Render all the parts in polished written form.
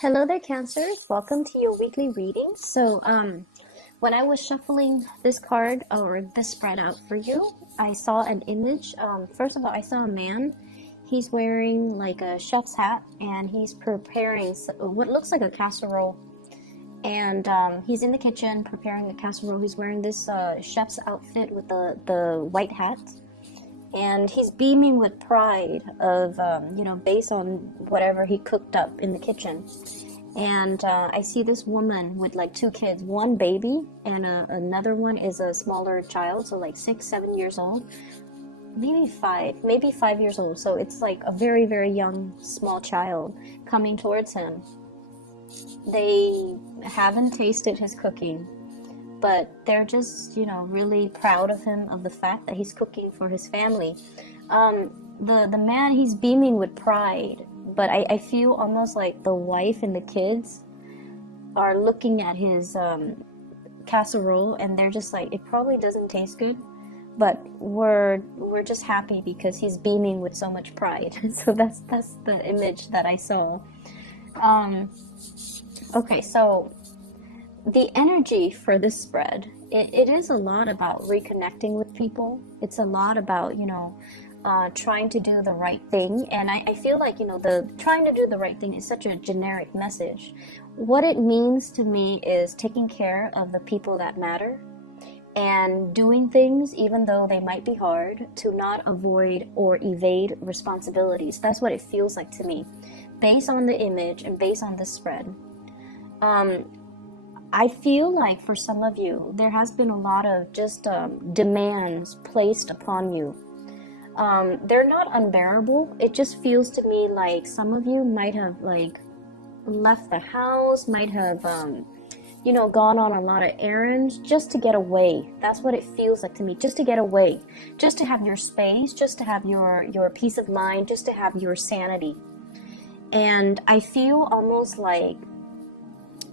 Hello there, Cancers. Welcome to your weekly reading. When I was shuffling this card or this spread out for you, I saw an image. First of all, I saw a man. He's wearing like a chef's hat and he's preparing what looks like a casserole. And he's in the kitchen preparing the casserole. He's wearing this chef's outfit with the white hat. And he's beaming with pride of, based on whatever he cooked up in the kitchen. And I see this woman with like two kids, one baby and another one is a smaller child, so like 6, 7 years old, maybe 5 years old. So it's like a very, very young, small child coming towards him. They haven't tasted his cooking, but they're just, really proud of him, of the fact that he's cooking for his family. The man, he's beaming with pride, but I feel almost like the wife and the kids are looking at his casserole and they're just like, it probably doesn't taste good, but we're just happy because he's beaming with so much pride. So that's the image that I saw. Okay, so the energy for this spread, it is a lot about reconnecting with people. It's a lot about, trying to do the right thing. And I feel like, the trying to do the right thing is such a generic message. What it means to me is taking care of the people that matter and doing things, even though they might be hard, to not avoid or evade responsibilities. That's what it feels like to me, based on the image and based on this spread. I feel like for some of you, there has been a lot of just demands placed upon you. They're not unbearable. It just feels to me like some of you might have like left the house, might have, gone on a lot of errands just to get away. That's what it feels like to me, just to get away, just to have your space, just to have your peace of mind, just to have your sanity. And I feel almost like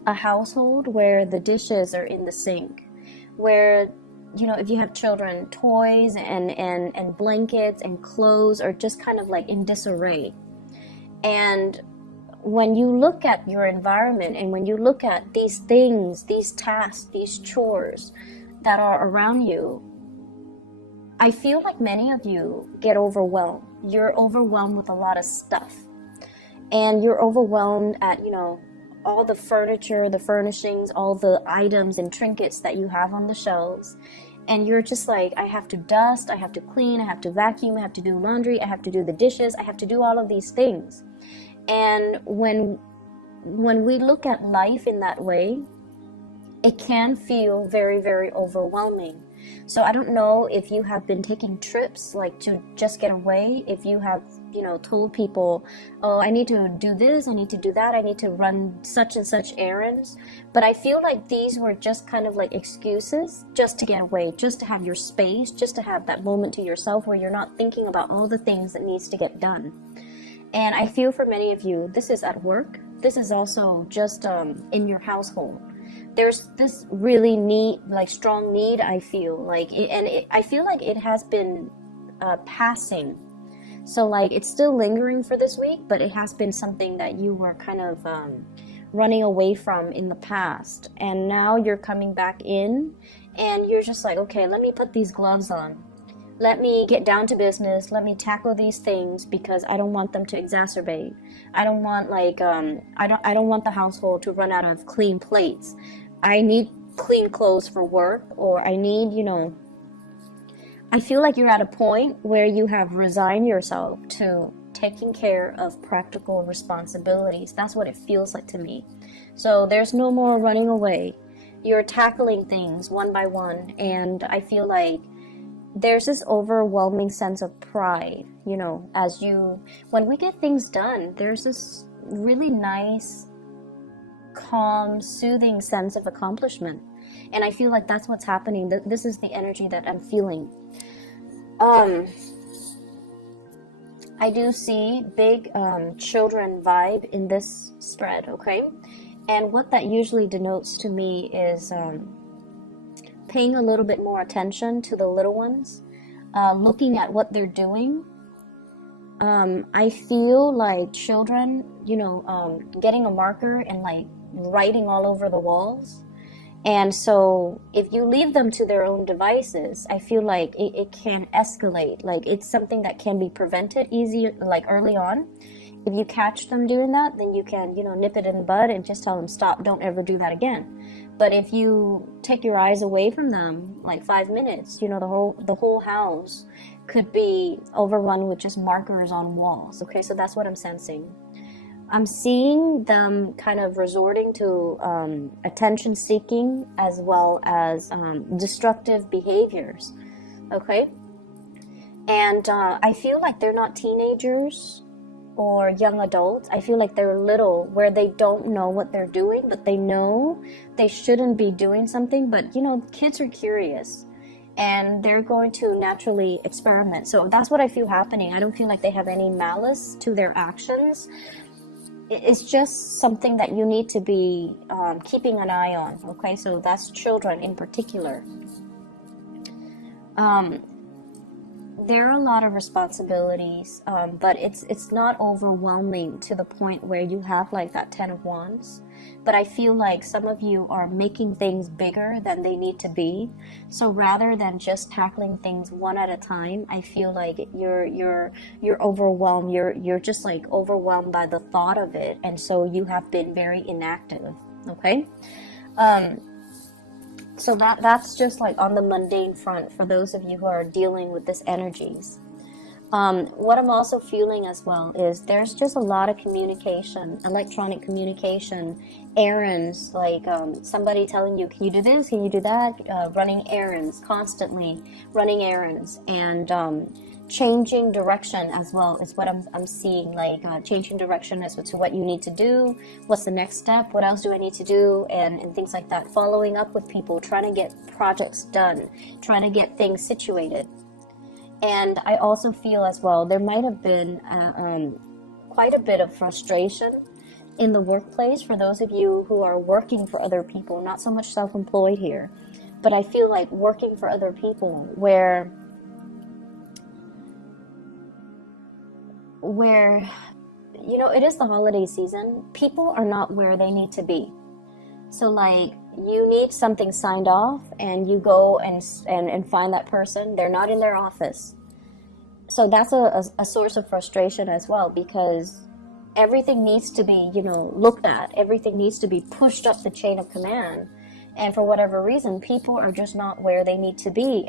a household where the dishes are in the sink, where, if you have children, toys and blankets and clothes are just kind of like in disarray. And when you look at your environment and when you look at these things, these tasks, these chores that are around you, I feel like many of you get overwhelmed. You're overwhelmed with a lot of stuff. And you're overwhelmed at, all the furniture, the furnishings, all the items and trinkets that you have on the shelves. And you're just like, I have to dust, I have to clean, I have to vacuum, I have to do laundry, I have to do the dishes, I have to do all of these things. And when we look at life in that way, it can feel very, very overwhelming. So I don't know if you have been taking trips like to just get away, if you have, told people, oh, I need to do this, I need to do that, I need to run such and such errands. But I feel like these were just kind of like excuses just to get away, just to have your space, just to have that moment to yourself where you're not thinking about all the things that needs to get done. And I feel for many of you, this is at work. This is also just in your household. There's this really strong need, I feel like, I feel like it has been passing. So like it's still lingering for this week, but it has been something that you were kind of running away from in the past. And now you're coming back in and you're just like, okay, let me put these gloves on. Let me get down to business. Let me tackle these things because I don't want them to exacerbate. I don't want I don't want the household to run out of clean plates. I need clean clothes for work, or I need, I feel like you're at a point where you have resigned yourself to taking care of practical responsibilities. That's what it feels like to me. So there's no more running away. You're tackling things one by one, and I feel like there's this overwhelming sense of pride, when we get things done, there's this really nice, calm, soothing sense of accomplishment. And I feel like that's what's happening. This is the energy that I'm feeling. I do see big children vibe in this spread, okay? And what that usually denotes to me is paying a little bit more attention to the little ones, looking at what they're doing, I feel like children, getting a marker and like writing all over the walls. And so if you leave them to their own devices, I feel like it can escalate. Like it's something that can be prevented easy, like early on. If you catch them doing that, then you can, nip it in the bud and just tell them, stop, don't ever do that again. But if you take your eyes away from them, like 5 minutes, the whole house could be overrun with just markers on walls. Okay, so that's what I'm sensing. I'm seeing them kind of resorting to attention seeking as well as destructive behaviors. Okay, and I feel like they're not teenagers or young adults. I feel like they're little, where they don't know what they're doing, but they know they shouldn't be doing something. But kids are curious and they're going to naturally experiment. So that's what I feel happening. I don't feel like they have any malice to their actions. It's just something that you need to be keeping an eye on. Okay, so that's children in particular. There are a lot of responsibilities, but it's not overwhelming to the point where you have like that 10 of Wands. But I feel like some of you are making things bigger than they need to be. So rather than just tackling things one at a time, I feel like you're overwhelmed. You're just like overwhelmed by the thought of it, and so you have been very inactive. Okay. So that's just like on the mundane front for those of you who are dealing with this energies. What I'm also feeling as well is there's just a lot of communication, electronic communication, errands, like somebody telling you, can you do this, can you do that, running errands, constantly running errands, and changing direction as well is what I'm seeing, like changing direction as to what you need to do, what's the next step, what else do I need to do, and things like that. Following up with people, trying to get projects done, trying to get things situated. And I also feel as well there might have been quite a bit of frustration in the workplace for those of you who are working for other people, not so much self-employed here, but I feel like working for other people where it is the holiday season. People are not where they need to be. So like you need something signed off and you go and find that person. They're not in their office. So that's a source of frustration as well, because everything needs to be, looked at. Everything needs to be pushed up the chain of command. And for whatever reason, people are just not where they need to be.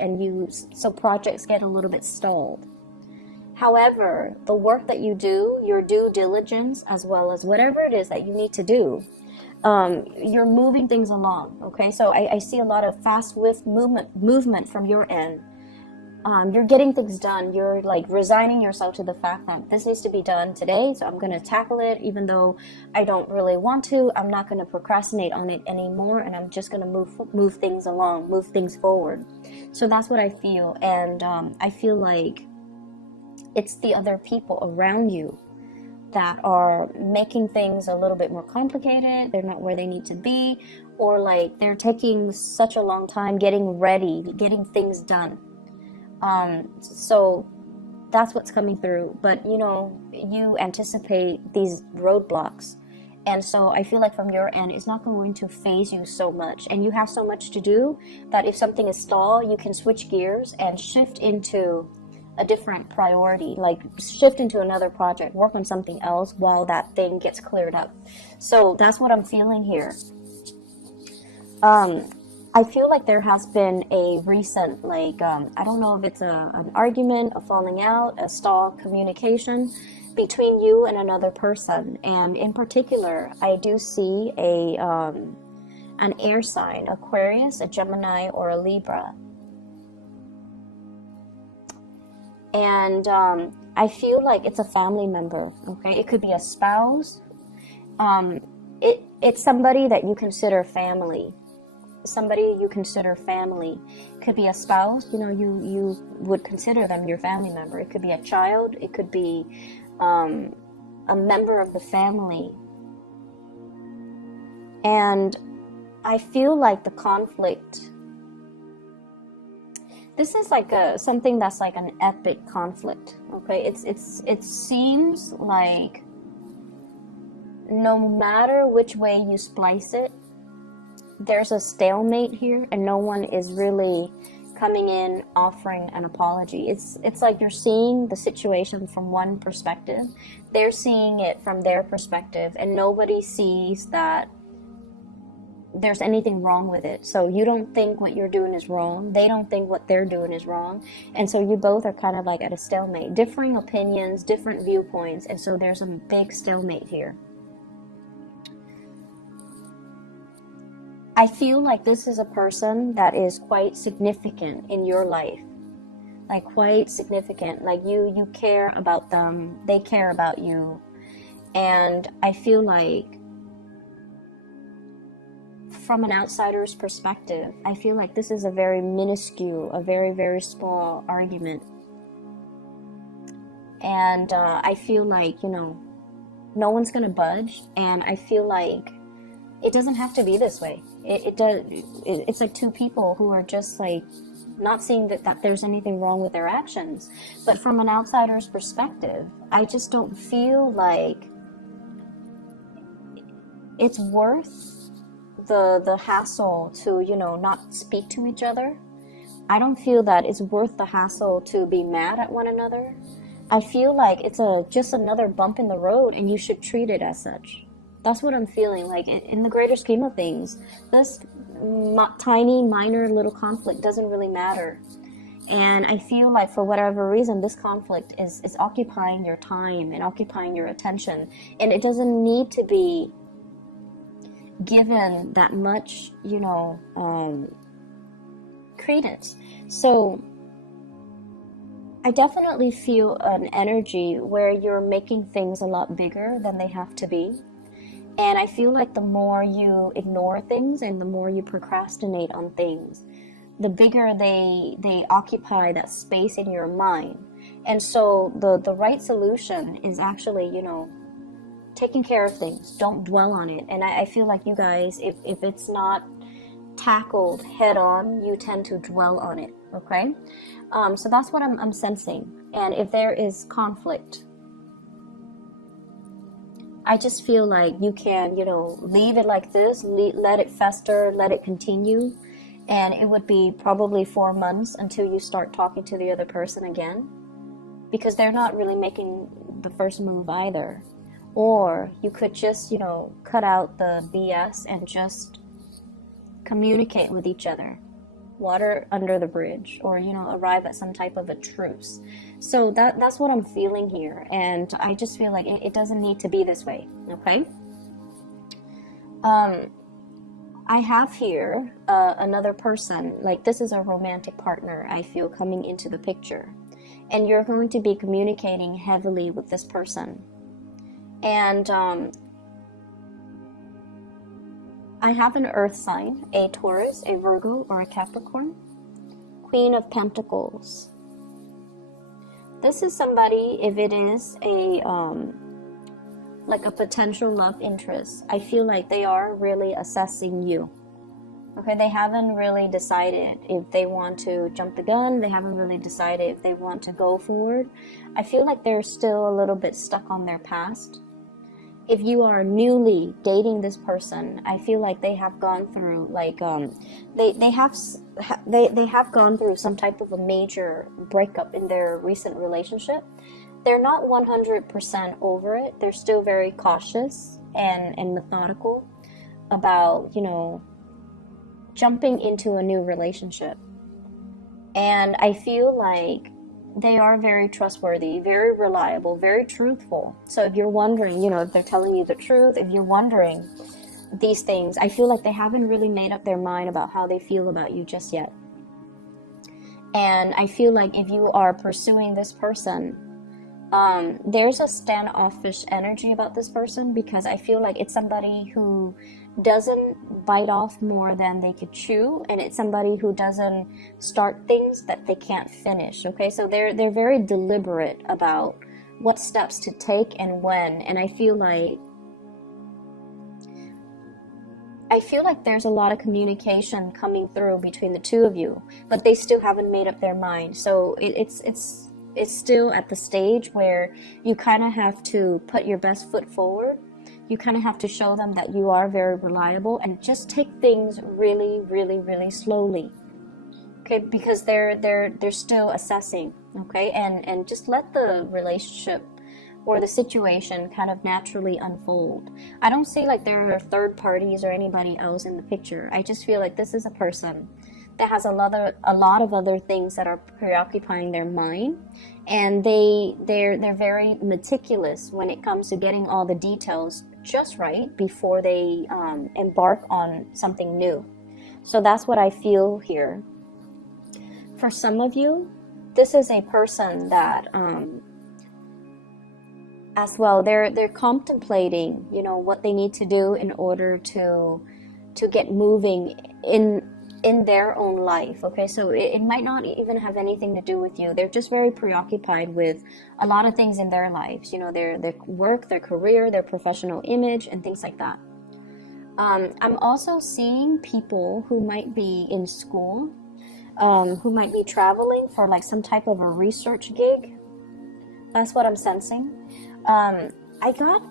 So projects get a little bit stalled. However, the work that you do, your due diligence, as well as whatever it is that you need to do, you're moving things along. Okay, so I see a lot of fast swift movement from your end. You're getting things done. You're like resigning yourself to the fact that this needs to be done today, so I'm going to tackle it even though I don't really want to. I'm not going to procrastinate on it anymore, and I'm just going to move things along, move things forward. So that's what I feel, and I feel like it's the other people around you that are making things a little bit more complicated. They're not where they need to be, or like they're taking such a long time getting ready, getting things done. So that's what's coming through. But you anticipate these roadblocks, and so I feel like from your end it's not going to phase you so much, and you have so much to do that if something is stalled, you can switch gears and shift into a different priority, like shift into another project, work on something else while that thing gets cleared up. So that's what I'm feeling here. I feel like there has been a recent, I don't know if it's an argument, a falling out, a stall communication between you and another person. And in particular, I do see an air sign, Aquarius, a Gemini, or a Libra. And I feel like it's a family member, okay? It could be a spouse. It's somebody that you consider family. Somebody you consider family. It could be a spouse, you would consider them your family member. It could be a child. It could be a member of the family. And I feel like the conflict This is like something that's like an epic conflict. Okay, it seems like no matter which way you splice it, there's a stalemate here, and no one is really coming in offering an apology. It's like you're seeing the situation from one perspective, they're seeing it from their perspective, and nobody sees that there's anything wrong with it. So you don't think what you're doing is wrong, they don't think what they're doing is wrong, and so you both are kind of like at a stalemate, differing opinions, different viewpoints, and so there's a big stalemate here. I feel like this is a person that is quite significant in your life, like quite significant, like you care about them, they care about you, and I feel like from an outsider's perspective, I feel like this is a very minuscule, a very, very small argument. And I feel like, no one's going to budge. And I feel like it doesn't have to be this way. It's like two people who are just like not seeing that there's anything wrong with their actions. But from an outsider's perspective, I just don't feel like it's worth the hassle to not speak to each other. I don't feel that it's worth the hassle to be mad at one another. I feel like it's just another bump in the road, and you should treat it as such. That's what I'm feeling like. In the greater scheme of things, this tiny minor little conflict doesn't really matter, and I feel like for whatever reason this conflict is occupying your time and occupying your attention, and it doesn't need to be given that much, credence. So I definitely feel an energy where you're making things a lot bigger than they have to be. And I feel like the more you ignore things and the more you procrastinate on things, the bigger they occupy that space in your mind. And so the right solution is actually, taking care of things. Don't dwell on it. And I feel like you guys, if it's not tackled head on, you tend to dwell on it. Okay? So that's what I'm sensing. And if there is conflict, I just feel like you can, leave it like this, let it fester, let it continue. And it would be probably 4 months until you start talking to the other person again, because they're not really making the first move either. Or you could just, cut out the BS and just communicate with each other. Water under the bridge, or, arrive at some type of a truce. So that's what I'm feeling here. And I just feel like it doesn't need to be this way. Okay? I have here another person, like this is a romantic partner, I feel, coming into the picture. And you're going to be communicating heavily with this person. And I have an earth sign, a Taurus, a Virgo, or a Capricorn. Queen of Pentacles. This is somebody, if it is like a potential love interest, I feel like they are really assessing you. Okay, they haven't really decided if they want to jump the gun. They haven't really decided if they want to go forward. I feel like they're still a little bit stuck on their past. If you are newly dating this person, I feel like they have gone through they have gone through some type of a major breakup in their recent relationship. They're not 100% over it. They're still very cautious and methodical about, jumping into a new relationship. And I feel like they are very trustworthy, very reliable, very truthful. So if you're wondering, if they're telling you the truth, if you're wondering these things, I feel like they haven't really made up their mind about how they feel about you just yet. And I feel like if you are pursuing this person, there's a standoffish energy about this person, because I feel like it's somebody who doesn't bite off more than they could chew, and it's somebody who doesn't start things that they can't finish. Okay, so they're very deliberate about what steps to take and when. And I feel like I feel like there's a lot of communication coming through between the two of you, but they still haven't made up their mind. So it's still at the stage where you kind of have to put your best foot forward. You kind of have to show them that you are very reliable, and just take things really, really, really slowly. Okay, because they're still assessing. Okay, and just let the relationship or the situation kind of naturally unfold. I don't see like there are third parties or anybody else in the picture. I just feel like this is a person that has a lot of other things that are preoccupying their mind, and they're very meticulous when it comes to getting all the details just right before they embark on something new. So that's what I feel here. For some of you, this is a person that as well, they're contemplating, you know, what they need to do in order to get moving in their own life. Okay, so it might not even have anything to do with you. They're just very preoccupied with a lot of things in their lives, you know, their work, their career, their professional image, and things like that. I'm also seeing people who might be in school, who might be traveling for like some type of a research gig. That's what I'm sensing. I got,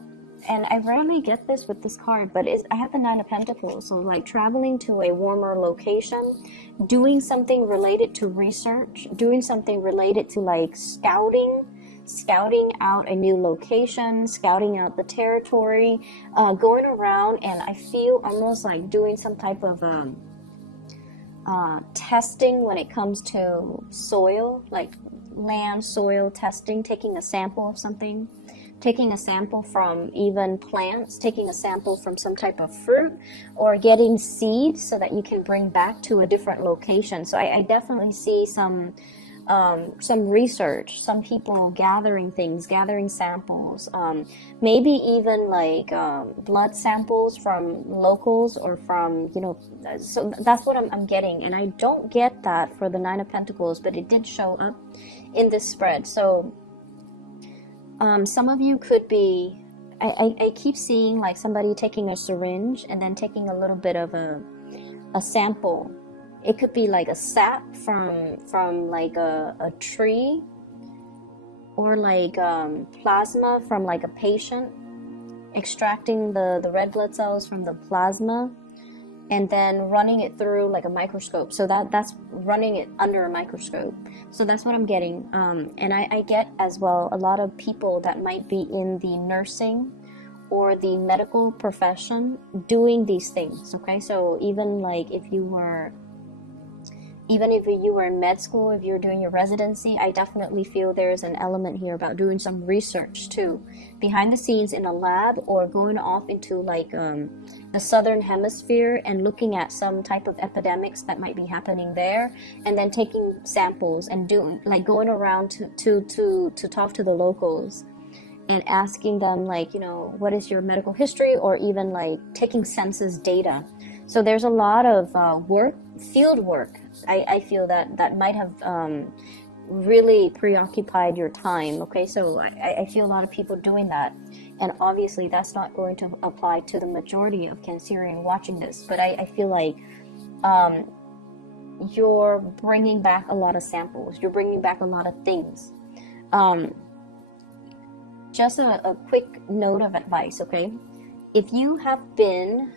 and I rarely get this with this card, but I have the Nine of Pentacles. So like traveling to a warmer location, doing something related to research, doing something related to like scouting out a new location, scouting out the territory, going around, and I feel almost like doing some type of testing when it comes to soil, like land soil testing, taking a sample of something, taking a sample from even plants, taking a sample from some type of fruit, or getting seeds so that you can bring back to a different location. So I definitely see some research, some people gathering things, gathering samples, maybe even like blood samples from locals or from, you know, so that's what I'm getting. And I don't get that for the Nine of Pentacles, but it did show up in this spread. So some of you could be, I keep seeing like somebody taking a syringe and then taking a little bit of a sample. It could be like a sap from like a tree, or like plasma from like a patient, extracting the red blood cells from the plasma and then running it through like a microscope. So that's running it under a microscope. So that's what I'm getting. And I get as well a lot of people that might be in the nursing or the medical profession doing these things. Okay, so even like if you were in med school, if you're doing your residency, I definitely feel there's an element here about doing some research too, behind the scenes in a lab, or going off into like the southern hemisphere and looking at some type of epidemics that might be happening there, and then taking samples and doing like going around to talk to the locals and asking them like, you know, what is your medical history, or even like taking census data. So there's a lot of field work. I feel that might have really preoccupied your time. Okay, so I feel a lot of people doing that, and obviously that's not going to apply to the majority of Cancerian watching this, but I feel like you're bringing back a lot of samples, you're bringing back a lot of things. Just a quick note of advice, okay? If you have been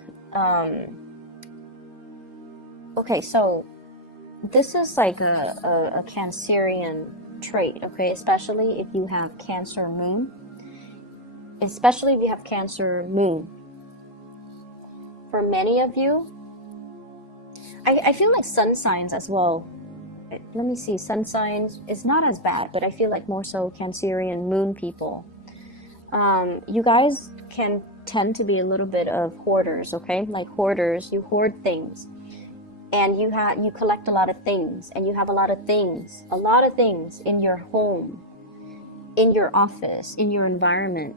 okay, so this is like a Cancerian trait, okay? Especially if you have Cancer moon. Especially if you have Cancer moon. For many of you, I feel like sun signs as well. Let me see, sun signs is not as bad, but I feel like more so Cancerian moon people. You guys can tend to be a little bit of hoarders, okay? Like hoarders, you hoard things. And you collect a lot of things, and you have a lot of things in your home, in your office, in your environment.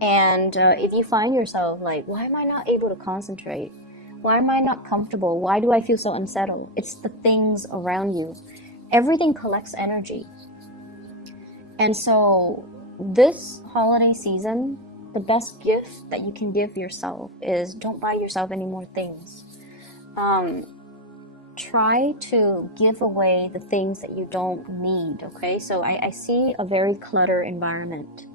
And if you find yourself like, why am I not able to concentrate? Why am I not comfortable? Why do I feel so unsettled? It's the things around you. Everything collects energy. And so this holiday season, the best gift that you can give yourself is don't buy yourself any more things. Try to give away the things that you don't need, okay? So I see a very cluttered environment.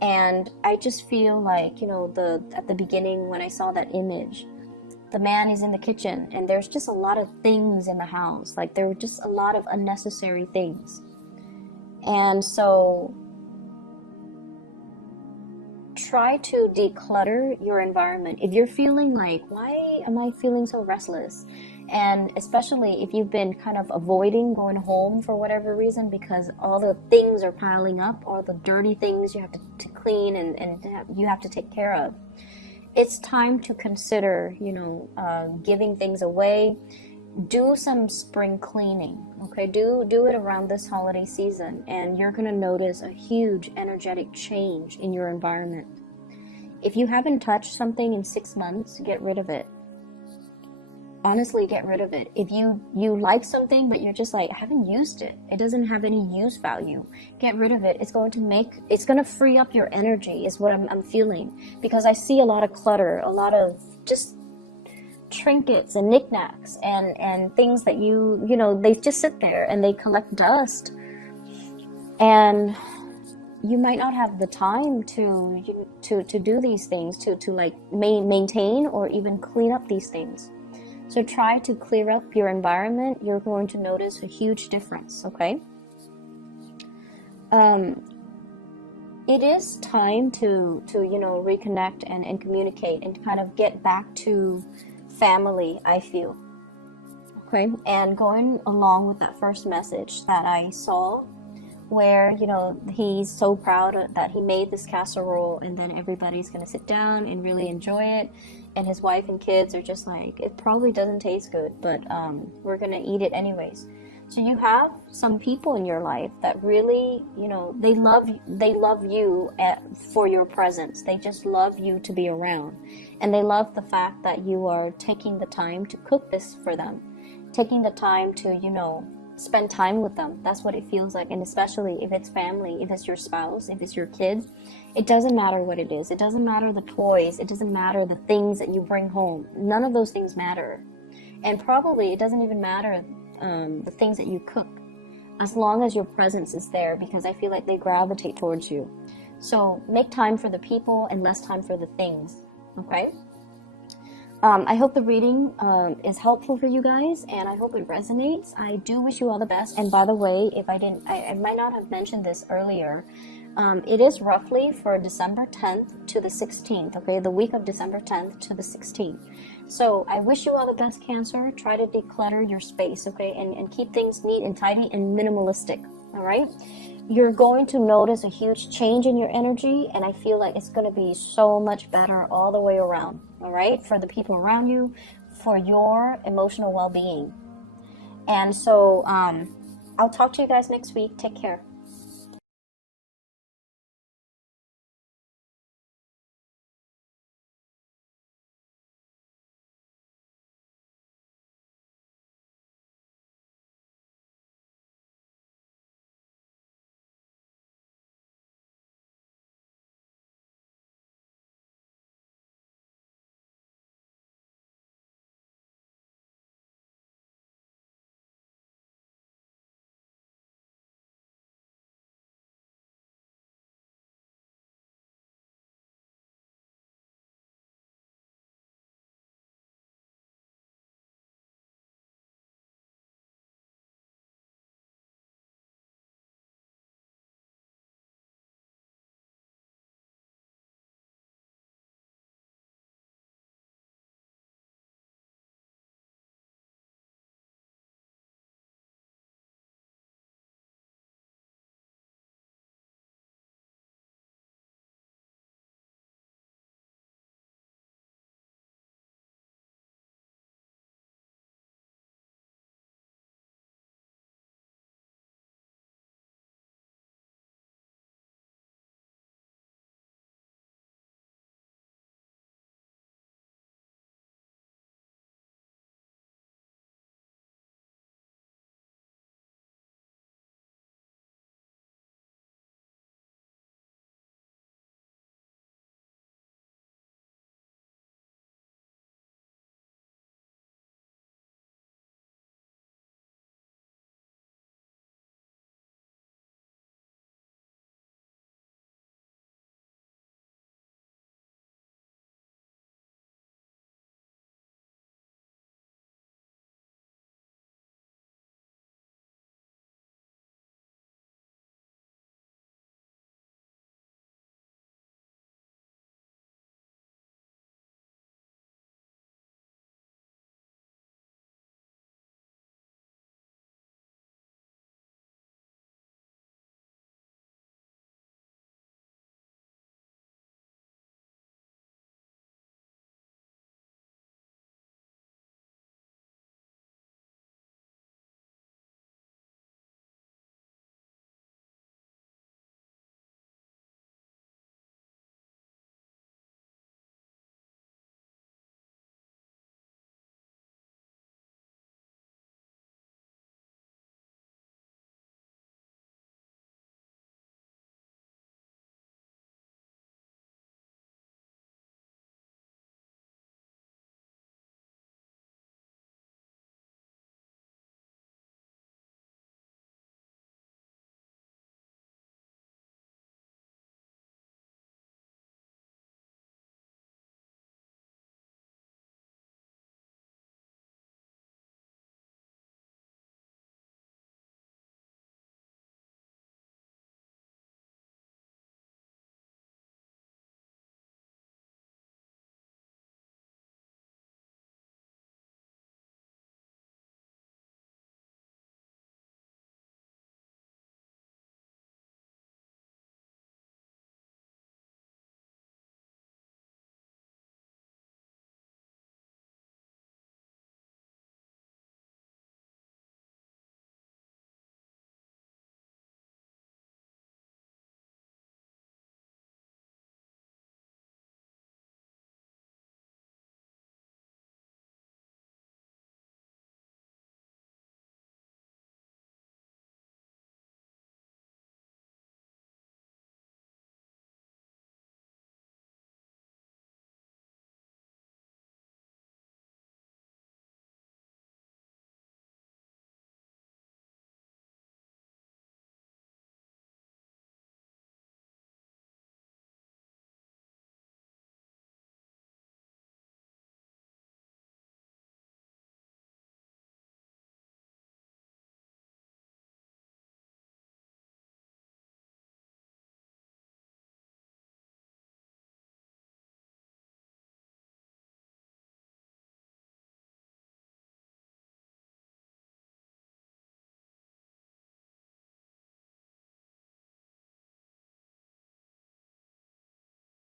And I just feel like, you know, at the beginning when I saw that image, the man is in the kitchen and there's just a lot of things in the house. Like there were just a lot of unnecessary things. And so try to declutter your environment. If you're feeling like, why am I feeling so restless? And especially if you've been kind of avoiding going home for whatever reason because all the things are piling up, all the dirty things you have to clean and you have to take care of. It's time to consider, you know, giving things away. Do some spring cleaning, okay? Do it around this holiday season, and you're going to notice a huge energetic change in your environment. If you haven't touched something in 6 months, get rid of it. Honestly, get rid of it. If you like something, but you're just like, I haven't used it, it doesn't have any use value, get rid of it. It's going to free up your energy, is what I'm feeling. Because I see a lot of clutter, a lot of just trinkets and knickknacks and things that you know, they just sit there and they collect dust. And you might not have the time to do these things, to like maintain or even clean up these things. So try to clear up your environment. You're going to notice a huge difference, okay? It is time to you know, reconnect and communicate and kind of get back to family, I feel. Okay? And going along with that first message that I saw, where, you know, he's so proud that he made this casserole and then everybody's going to sit down and really enjoy it. And his wife and kids are just like, it probably doesn't taste good, but we're going to eat it anyways. So you have some people in your life that really, you know, they love you for your presence. They just love you to be around. And they love the fact that you are taking the time to cook this for them. Taking the time to, you know, spend time with them. That's what it feels like. And especially if it's family, if it's your spouse, if it's your kid, it doesn't matter what it is. It doesn't matter the toys. It doesn't matter the things that you bring home. None of those things matter. And probably it doesn't even matter the things that you cook, as long as your presence is there, because I feel like they gravitate towards you. So make time for the people and less time for the things, okay? I hope the reading is helpful for you guys, and I hope it resonates. I do wish you all the best. And by the way, if I might not have mentioned this earlier, it is roughly for December 10th to the 16th, okay? The week of December 10th to the 16th. So I wish you all the best, Cancer. Try to declutter your space, okay? And keep things neat and tidy and minimalistic, all right? You're going to notice a huge change in your energy, and I feel like it's going to be so much better all the way around, all right? For the people around you, for your emotional well-being. And so I'll talk to you guys next week. Take care.